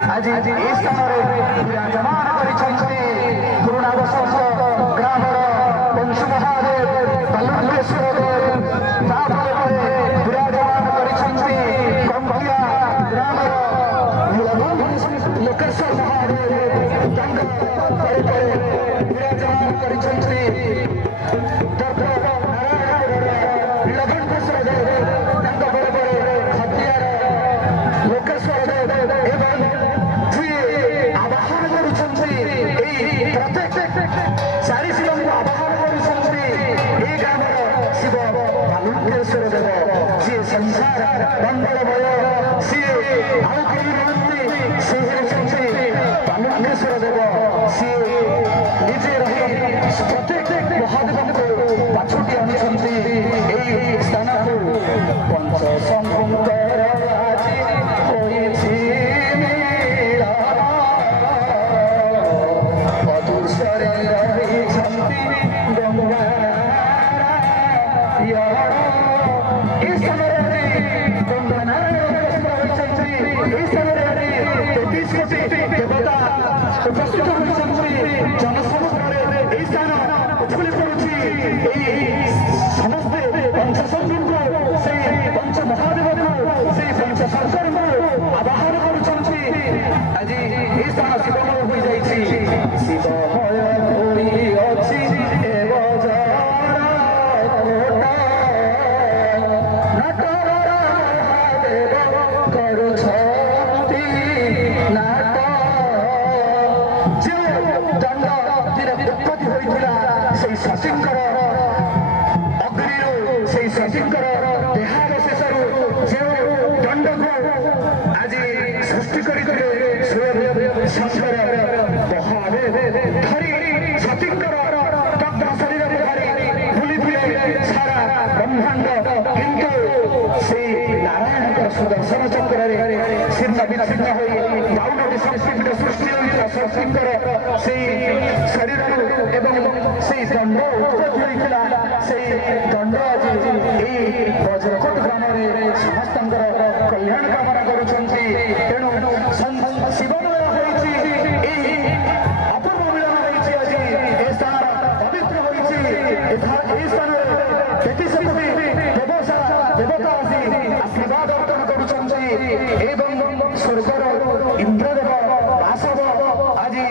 ଆଜି ଏହି ସ୍ଥାନରେ ବିରାଜମାନ କରିଛନ୍ତି ପୁରୁଣା ବସନ୍ତ ଗ୍ରାମର ପଞ୍ଚୁ ମହାଦେବ ବାଲୁକେଶ୍ୱର ଦେବ। ତାପରେ ବିରାଜମାନ କରିଛନ୍ତି କମ୍ଭିଆ ଗ୍ରାମର ଲୋକେଶ୍ୱର ମହାଦେବ। ତାଙ୍କ ପରେ ବିରାଜମାନ କରିଛନ୍ତି ଲବଣେଶ୍ୱର ଦେବ। ତାଙ୍କ ପରେ ଖତିଆର ଲୋକେଶ୍ୱର ଦେବ ଏବଂ ଆବାହନ କରୁଛନ୍ତି ଏହି ପ୍ରତ୍ୟେକ ଚାରି ଶିବଙ୍କୁ ଆବାହନ କରୁଛନ୍ତି ଏହି ଗ୍ରାମର ଶିବ ବାଲୁକେଶ୍ୱର ଦେବ। ଯିଏ ସଂସାର ମଙ୍ଗଳମୟ, ସିଏ ଆଉ କେହି ନୁହନ୍ତି, ସେ ହେଉଛନ୍ତି ବାଲୁକେଶ୍ୱର ଦେବ। ସିଏ ନିଜେ ରହି ପ୍ରତ୍ୟେକ ମହାଦେବଙ୍କୁ ବାଛୁଟି ଆଣିଛନ୍ତି ଏହି ସ୍ଥାନକୁ। ପଞ୍ଚଶମ୍ଭୁଙ୍କର ଆଜି ହୋଇଛି ଜନସମୁଦ୍ରରେ ଏହି ସ୍ଥାନ ଉଛୁଳି ପଡୁଛି। ଏହି ସମସ୍ତେ ପଞ୍ଚଶମ୍ଭୁଙ୍କୁ, ସେଇ ପଞ୍ଚ ମହାଦେବଙ୍କୁ, ସେଇ ପଞ୍ଚ ଶଙ୍କରଙ୍କୁ ଆବାହନ କରୁଛନ୍ତି। ଆଜି ଏହି ସ୍ଥାନ ଶିବମୟ ହୋଇଯାଇଛି। ଶିବମୟ ହୋଇଅଛି ସତୀଙ୍କର ଅଗ୍ନିରୁ, ସେଇ ସତୀଙ୍କର ଦେହାବଶେଷରୁ ଯେଉଁ ଦଣ୍ଡକୁ ଆଜି ସୃଷ୍ଟି କରିଥିଲେ ଶଙ୍କର ମହାଦେବ ଧରି ସତୀଙ୍କର ଦଗ୍ଧ ଶରୀରକୁ ଧରି ବୁଲିଥିଲେ ସାରା ବ୍ରହ୍ମାଣ୍ଡ। କିନ୍ତୁ ସେଇ ନାରାୟଣଙ୍କର ସୁଦର୍ଶନ ଚକ୍ରରେ ଛିନ୍ନ ବିଚ୍ଛିନ୍ନ ହୋଇ ବାଉନଟି ଶକ୍ତିପୀଠ ସୃଷ୍ଟି ହୋଇଥିଲା ସତୀଙ୍କର ସେଇ ଶରୀରରୁ ଏବଂ ସେଇ ଦଣ୍ଡ ଉତ୍ପତ୍ତି ହୋଇଥିଲା। ସେଇ ଦଣ୍ଡ ଆଜି ଏହି ବଜ୍ରକୋଟ ଗ୍ରାମରେ ସମସ୍ତଙ୍କର କଲ୍ୟାଣ କାମନା କରୁଛନ୍ତି। ତେଣୁ ଶିବମୟ ହୋଇଛି, ଏହି ଅପୂର୍ବ ମିଳନ ହୋଇଛି। ଆଜି ଏ ସ୍ଥାନ ପବିତ୍ର ହୋଇଛି। ଏହି ସ୍ଥାନରେ 33 କୋଟି ଦେବତା ଆସି ଆଶୀର୍ବାଦ ଅର୍ପଣ କରୁଛନ୍ତି ଏବଂ ସ୍ୱର୍ଗର ଇନ୍ଦ୍ରଦେବ ବାସବ ଆଜି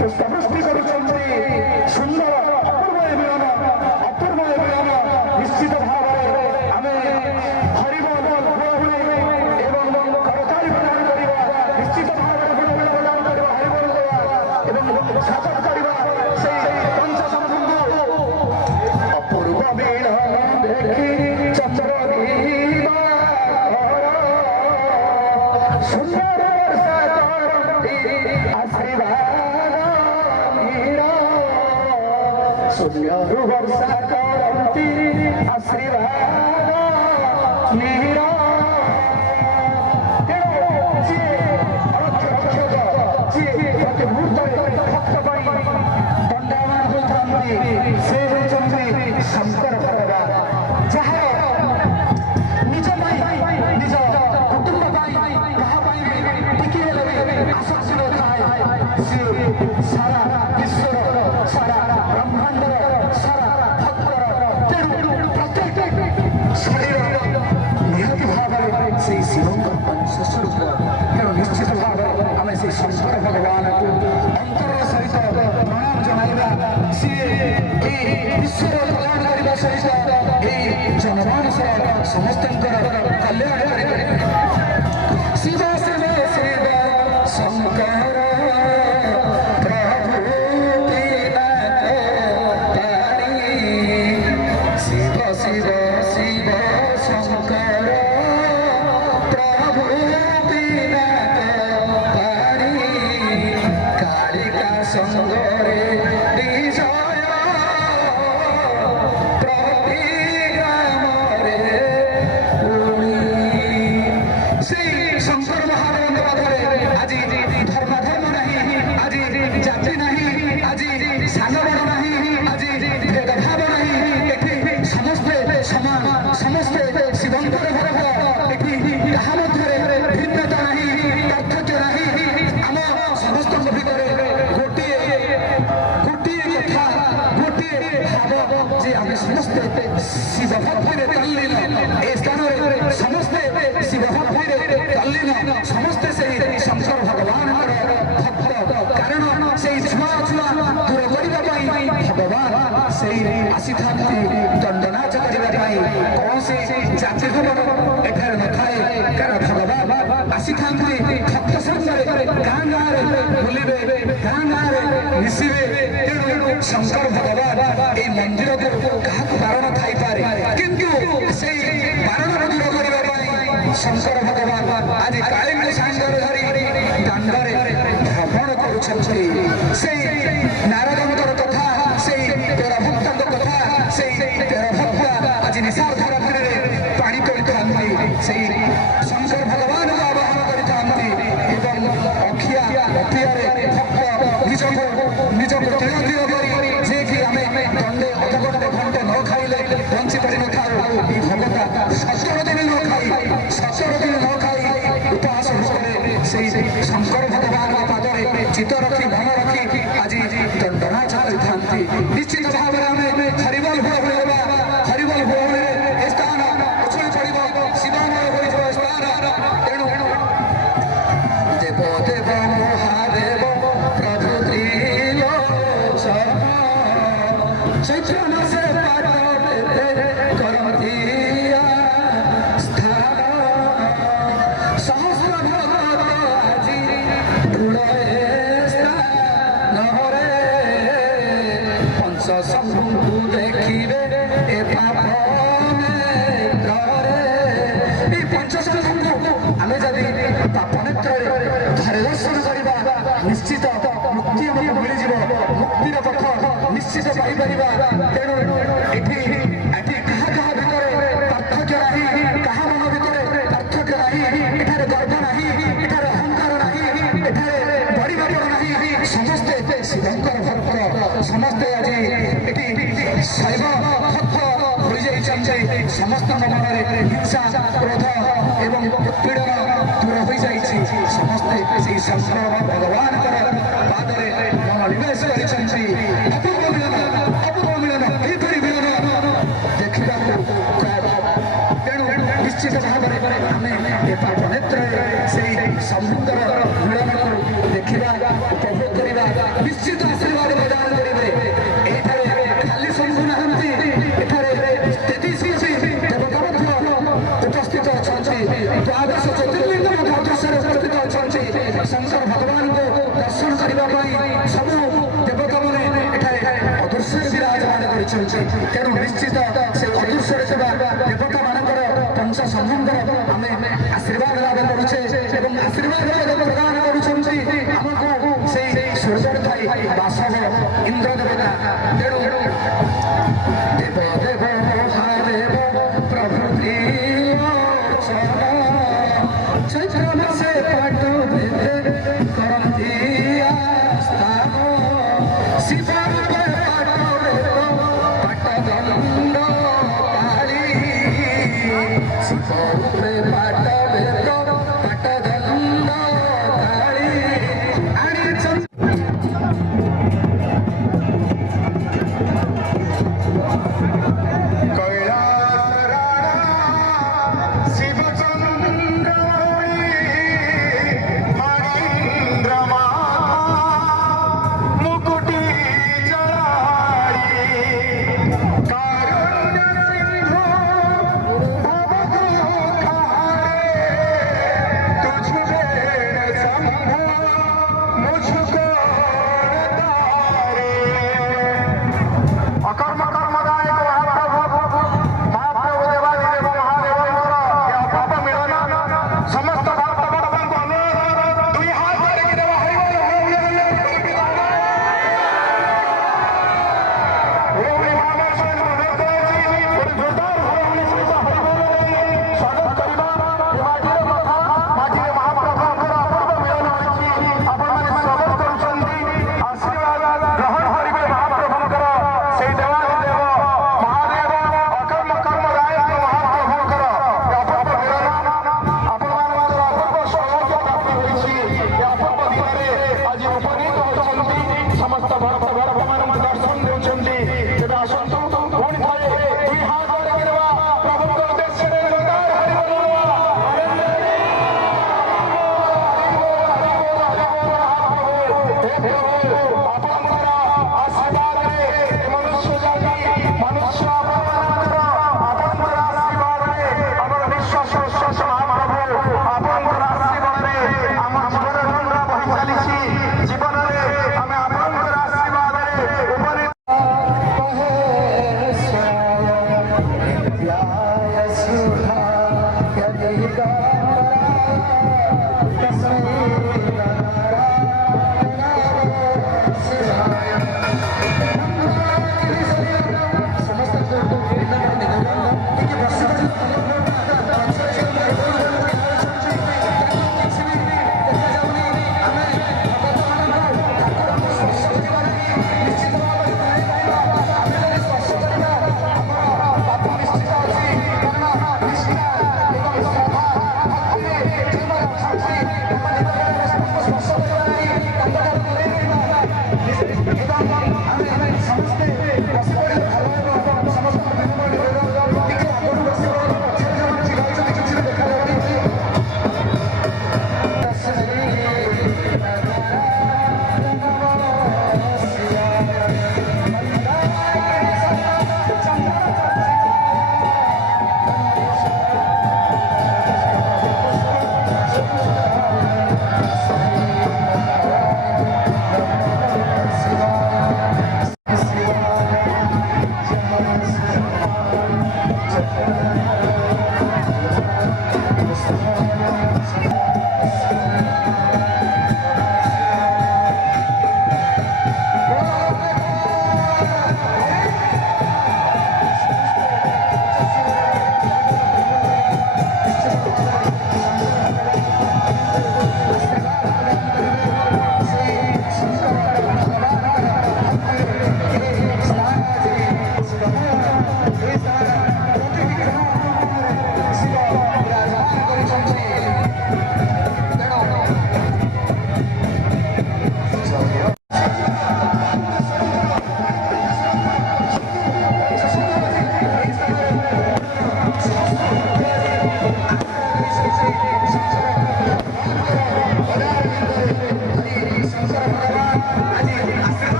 ପୁଷ୍ପବୃଷ୍ଟି କରୁଛନ୍ତି। ସୁନ୍ଦର ନିଶ୍ଚିତ ଭାବରେ ଆମେ ହରିବୋଲ ହୁଳହୁଳି ଏବଂ କରତାଳି ପ୍ରଦାନ କରିବା। ନିଶ୍ଚିତ ଭାବରେ ହୁଳହୁଳି ପ୍ରଦାନ କରିବା, ହରିବୋଲ ଦେବା ଏବଂ ସ୍ୱାଗତ କରିବା ସେଇ ପଞ୍ଚଶମ୍ଭୁଙ୍କୁ। ଅପୂର୍ବ ମିଳନ ଦେଖି ଚନ୍ଦ୍ର ସୁନ୍ଦର ବର୍ଷା କରନ୍ତି ଆଶୀର୍ବାଦ ମୀରା। ଶୂନ୍ୟରୁ ବର୍ଷା କରନ୍ତି ଆଶୀର୍ବାଦ ମୀରା। ଯିଏ ରକ୍ଷକ, ଯିଏ ପ୍ରତି ମୁହୂର୍ତ୍ତରେ ଭକ୍ତ ପାଇଁ ଦଣ୍ଡାୟମାନ ହୋଇଥାନ୍ତି, ସେ ହେଉଛନ୍ତି ଶଙ୍କର ଭଗବାନ। ଯାହାର ନିଜ ପାଇଁ, ନିଜ କୁଟୁମ୍ବ ପାଇଁ, କାହା ପାଇଁ ଟିକିଏ ହେଲେ ବି ଆସକ୍ତି ନଥାଏ, ସିଏ ସାରା ବିଶ୍ୱର, ସାରା ବ୍ରହ୍ମାଣ୍ଡର, ସାରା ଭକ୍ତର ପ୍ରତ୍ୟେକ ଶରୀର ନିହାତି ଭାବରେ ସେଇ ଶିବଙ୍କର ଅଂଶସ୍ୱରୂପ। ତେଣୁ ନିଶ୍ଚିତ ଭାବରେ ଆମେ ସେଇ ଶଙ୍କର ଭଗବାନଙ୍କୁ ଅନ୍ତର ସହିତ ପ୍ରଣାମ ଜଣାଇବା। ସିଏ ଏହି ବିଶ୍ୱର କଲ୍ୟାଣ କରିବା ସହିତ ଏହି ଜନମାନସର ସମସ୍ତଙ୍କର କଲ୍ୟାଣ କରିପାରିବେ। ଶିବ ଶିବ ଶିବ ଶଙ୍କର ଶିବ ଶିବ ଶଙ୍କର ପ୍ରଭୁ ବିନାଥ ପାଣି। କାଳିକା ସଙ୍ଗରେ ବିଜୟ ପ୍ରତି ଗ୍ରାମରେ ଶିବ ଭକ୍ତିରେ ତଲ୍ଲୀନ ଏ ସ୍ଥାନରେ ସମସ୍ତେ ଶିବ ଭକ୍ତିରେ ତଲ୍ଲୀନ ସମସ୍ତେ ସେଇ ଶଙ୍କର ଭଗବାନଙ୍କର ଭକ୍ତ କାରଣ ସେଇ ଛୁଆ ଛୁଆ ଦୂର କରିବା ପାଇଁ ଭଗବାନ ସେଇ ଆସିଥାନ୍ତି ଦଣ୍ଡନାଚ କରିବା ପାଇଁ କୌଣସି ଜାତି ଖବର ଏଠାରେ ନଥାଏ କାରଣ ଭଗବାନ ଆସିଥାନ୍ତି ଭକ୍ତ ସାଙ୍ଗରେ ଗାଁ ଗାଁରେ ବୁଲିବେ ଗାଁ ଗାଁରେ ମିଶିବେ ତେଣୁ ଶଙ୍କର ଭଗବାନ এই ମନ୍ଦିରକୁ କାହାକୁ ବାରଣ ଥାଇପାରେ କିନ୍ତୁ ସେଇ ବାରଣକୁ ଦୂର କରିବା ପାଇଁ ଶଙ୍କର ଭଗବାନ ଆଜି କାଳୀଙ୍କୁ ସାଙ୍ଗରେ ଧରି ଦାଣ୍ଡରେ ଭ୍ରମଣ କରୁଛନ୍ତି ସେଇ ନାରଦଙ୍କର କଥା ସେଇ ତେର ଭକ୍ତଙ୍କ କଥା ସେଇ ତେର ଭକ୍ତ ଆଜି ନିଶାଧାର ପୁରୀରେ ପାଣି ତୋଳିଥାନ୍ତି ସେଇ ଶଙ୍କର ଭଗବାନଙ୍କୁ ଆବାହନ କରିଥାନ୍ତି ଏବଂ ଅଖିଆରେ ଭକ୍ତ ନିଜକୁ ତିଳ ତିଳ କରି ଯିଏକି ଆମେ ଦଣ୍ଡେ ଅଧଘଣ୍ଟେ ଘଣ୍ଟେ ନ ଖାଇଲେ ବଞ୍ଚି ପାରିନଥାଉ এই ଭଗତା 17 ଦିନ ନ ଖାଇ ଉପବାସ ଭୋଗରେ ସେଇ ଶଙ୍କର ଭଗବାନଙ୍କ ପାଦରେ ଚିତ୍ତ ରଖି ମନ ରଖି ଆଜି ଦଣ୍ଡନାଚ କରିଥାନ୍ତି ନିଶ୍ଚିତ ଭାବରେ ଆମେ ହରିବୋଲ ହୁଳହୁଳି ହେବା ହରିବୋଲ ହୁଳହୁଳିରେ ଏ ସ୍ଥାନ ଉଛୁଳି ପଡ଼ିବ ଶିବମୟ ହୋଇଯିବ ଏ ସ୍ଥାନ ତେଣୁ ଦେବ ଦେବ ମହାଦେବ ପ୍ରଭୁ ତ୍ରିଲୋଚନ ଚୈତ୍ର ମାସେ କରନ୍ତିଆ ସ୍ଥାନ ସହସ୍ର ଭଗତ ଆଜି ସ୍ଥାନରେ ପଞ୍ଚ ଶମ୍ଭୁଙ୍କୁ ଦେଖିବେ ଏ ପାପ ନେତ୍ରରେ এই ପଞ୍ଚଶମ୍ଭୁଙ୍କୁ ଆମେ ଯଦି ପାପ ନେତ୍ରରେ ଥରେ ଦର୍ଶନ କରିବା ନିଶ୍ଚିତ ମୁକ୍ତି ଆମକୁ ମିଳିଯିବ ମୁକ୍ତିର ପଥ ନିଶ୍ଚିତ ପାଇପାରିବା ତେଣୁ ଏଠି କାହା କାହା ଭିତରେ ପାର୍ଥକ୍ୟ ନାହିଁ କାହା ମନ ଭିତରେ ପାର୍ଥକ୍ୟ ନାହିଁ ଏଠାରେ ଗର୍ବ ନାହିଁ ଏଠାରେ ଅହଙ୍କାର ନାହିଁ ଏଠାରେ ପରିବାର ନାହିଁ ସମସ୍ତେ ଶିବଙ୍କର ଭକ୍ତ ସମସ୍ତେ ଆଜି ଏଠି ଶୈବ ଭକ୍ତ ହୋଇଯାଇଛନ୍ତି ସମସ୍ତଙ୍କ ମନରେ ହିଂସା କ୍ରୋଧ ଏବଂ ଉତ୍ପୀଡ଼ନ ଦୂର ହୋଇଯାଇଛି ସମସ୍ତେ ସେହି ଶଙ୍କର ଭଗବାନଙ୍କର ପାଦରେ ମନ ନିବେଶ କରିଛନ୍ତି ଅପୂର୍ବ ମିଳନ ଏହିପରି ମିଳନ ଦେଖିବାକୁ ତେଣୁ ନିଶ୍ଚିତ ଭାବରେ ଆମେ ଏ ପାପ ନେତ୍ରରେ ସେହି ସମୁଦ୍ର ମିଳନକୁ ଦେଖିବା ଉପଭୋଗ କରିବା ନିଶ୍ଚିତ ଆଶୀର୍ବାଦ ପ୍ରଦାନ କରିବେ ଏଠାରେ ଖାଲି ଶମ୍ଭୁ ନାହାନ୍ତି ଏଠାରେ 33 ଦେବତା ମଧ୍ୟ ଉପସ୍ଥିତ ଅଛନ୍ତି ଦ୍ୱାଦଶ ଜ୍ୟୋତିର୍ଲିଙ୍ଗ ମଧ୍ୟ ଅଦୃଶ୍ୟରେ ଉପସ୍ଥିତ ଅଛନ୍ତି ଶଙ୍କର ଭଗବାନଙ୍କୁ ଦର୍ଶନ କରିବା ପାଇଁ ସବୁ ଦେବତାମାନେ ଏଠାରେ ଅଦୃଶ୍ୟରେ ବିରାଜମାନ କରିଛନ୍ତି ତେଣୁ ନିଶ୍ଚିତ ସେ ଅଦୃଶ୍ୟରେ ଥିବା ଦେବତାମାନଙ୍କର ପଞ୍ଚ ଶମ୍ଭୁଙ୍କର ଆମେ ଆଶୀର୍ବାଦ ଲାଭ କରୁଛେ ଏବଂ ଆଶୀର୍ବାଦ ପ୍ରଦାନ କରୁଛନ୍ତି ଆମକୁ ସେଇ ସ୍ୱର୍ଗରେ ଥାଇ ବାସବ ଇନ୍ଦ୍ର ଦେବତା ତେଣୁ ଦେବ ଦେବ ମହାଦେବ ପ୍ରଭୁ ତ୍ରିଲୋଚନ ଚୈତ୍ର ମାସେ ପାଟ ଭେଦେ କରନ୍ତିଆ ସ୍ଥାନ ଶିବଙ୍କ ପାଟ ଦଣ୍ଡ କାଳୀ ଶିବ ରୂପେ ପାଟ ଭେଦ ପାଟ ଦଣ୍ଡ କାଳୀ ଆଣି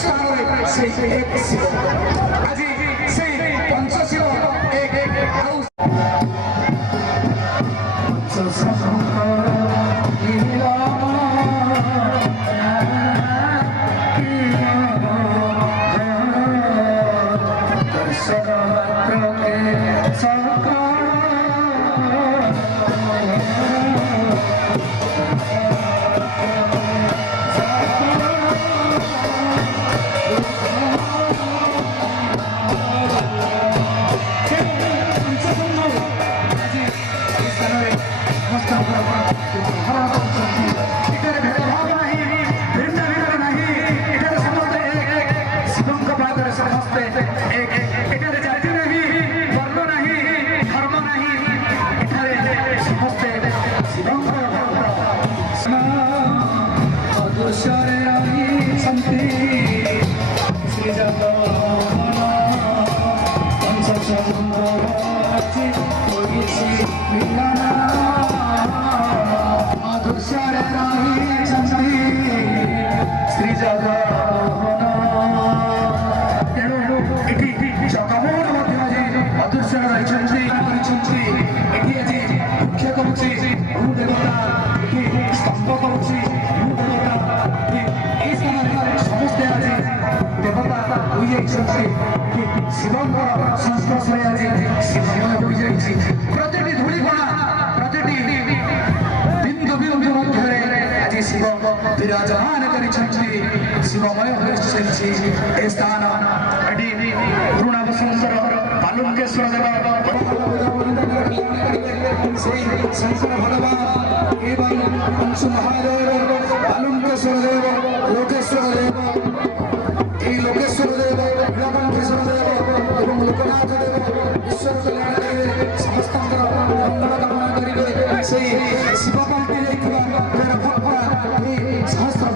ସ୍ଥାନରେ ସେଇ ଏକ ଶିବ ଆଜି ସେଇ ପଞ୍ଚଶିବ ଏକ ଆଉ ଶିବଙ୍କର ସଂସ୍ପର୍ଶରେ ଆଜି ଶିବମୟ ହୋଇଯାଇଛି ପ୍ରତିଟି ଧୂଳିକଣା ପ୍ରତିଟି ବିନ୍ଦୁ ବିନ୍ଦୁ ମଧ୍ୟରେ ଆଜି ଶିବ ବିରାଜମାନ କରିଛନ୍ତି ଶିବମୟ ହୋଇଛନ୍ତି ଏ ସ୍ଥାନ ଏଠି ପୁରୁଣା ବସନ୍ତର ବାଲୁଙ୍କେଶ୍ୱର ଦେବ ସେଇ ଶଙ୍କର ଭଗବାନ ଏବଂ ଅଂଶୁ ମହାଦେବ ବାଲୁଙ୍କେଶ୍ୱର ଦେବ ଲୋକେଶ୍ୱର ଦେବ এই লোকেশ্বর দেব নীলকণ্ঠেশ্বর দেব এবং লোকনাথ দেব ঈশ্বর কল্যাণ করে সমস্তଙ୍କର মঙ্গଳ কামনা କରିବେ সেই ଶିବ ପାଲଟି ଯାଇଥିବା ଭଗବାନ এই ସହସ୍ର